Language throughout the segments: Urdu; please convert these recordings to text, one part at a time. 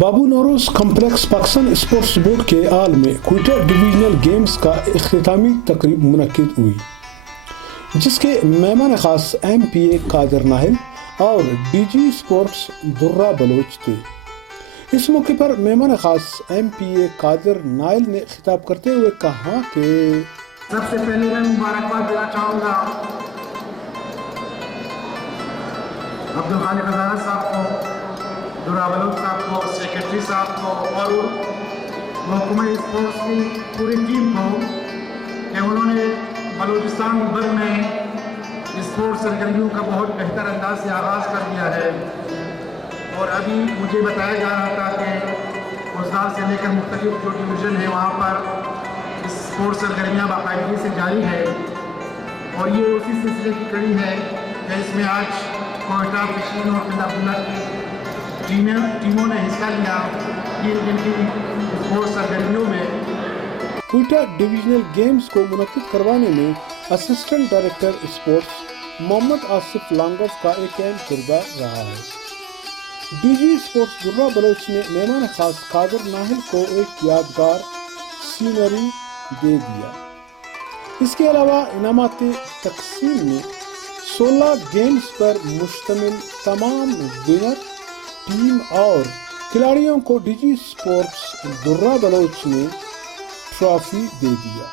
بابو Nauroz complex Pakistan sports board کے آل میں کوئٹہ ڈویژنل گیمز کا اختتامی تقریب منعقد ہوئی، جس کے مہمان خاص ایم پی اے قادر ناہل اور ڈی جی اسپورٹس درہ بلوچ تھے۔ اس موقع پر مہمان خاص ایم پی اے قادر ناہل نے خطاب کرتے ہوئے کہا کہ سب سے پہلے میں مبارکباد دینا چاہوں گا عبدالخالق ہزارہ صاحب کو، درہ بلوچ صاحب کو، سیکرٹری صاحب کو اور محکمہ اسپورٹس کی پوری ٹیم کو کہ انہوں نے بلوچستان بھر میں اسپورٹس سرگرمیوں کا بہت بہتر انداز سے آغاز کر دیا ہے۔ اور ابھی مجھے بتایا جا رہا تھا کہ اوزار سے لے کر مختلف جو ڈویژن ہے وہاں پر اسپورٹس سرگرمیاں باقاعدگی سے جاری ہے، اور یہ اسی سلسلے کی کڑی ہے کہ اس میں آج کوئٹہ، فشین اور قلعہ عبداللہ کی ٹیموں نے حصہ لیا جن کی اسپورٹس سرگرمیوں میں۔ کوئٹہ ڈویژنل گیمز کو منعقد کروانے میں اسسٹنٹ ڈائریکٹر اسپورٹس محمد آصف لانگف کا ایک اہم کردار رہا ہے۔ ڈی جی اسپورٹس درہ بلوچ نے مہمان خاص قادر ناہل کو ایک یادگار سینری دے دیا۔ اس کے علاوہ انعامات تقسیم میں 16 گیمز پر مشتمل تمام ونر ٹیم اور کھلاڑیوں کو ڈی جی اسپورٹس درہ بلوچ نے ٹرافی دے دیا۔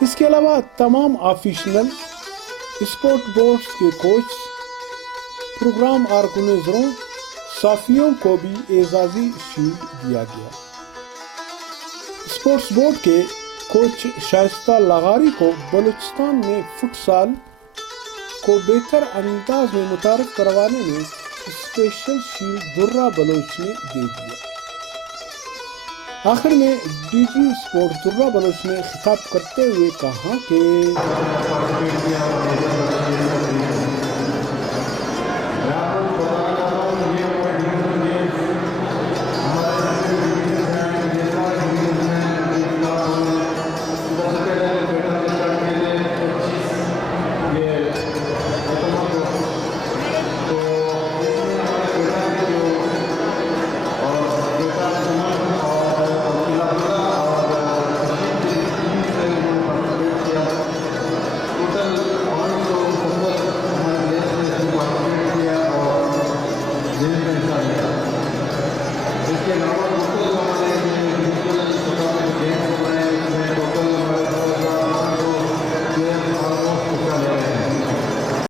اس کے علاوہ تمام آفیشنل اسپورٹ بورڈز کے کوچ، پروگرام آرگنائزروں، صحافیوں کو بھی اعزازی شیلڈ دیا گیا۔ اسپورٹس بورڈ کے کوچ شائستہ لاغاری کو بلوچستان میں فٹ سال کو بہتر انداز میں متعارف کروانے میں اسپیشل شیلڈ درہ بلوچ نے دے دیا۔ آخر میں ڈی جی اسپورٹس درہ بلوچ نے خطاب کرتے ہوئے کہا کہ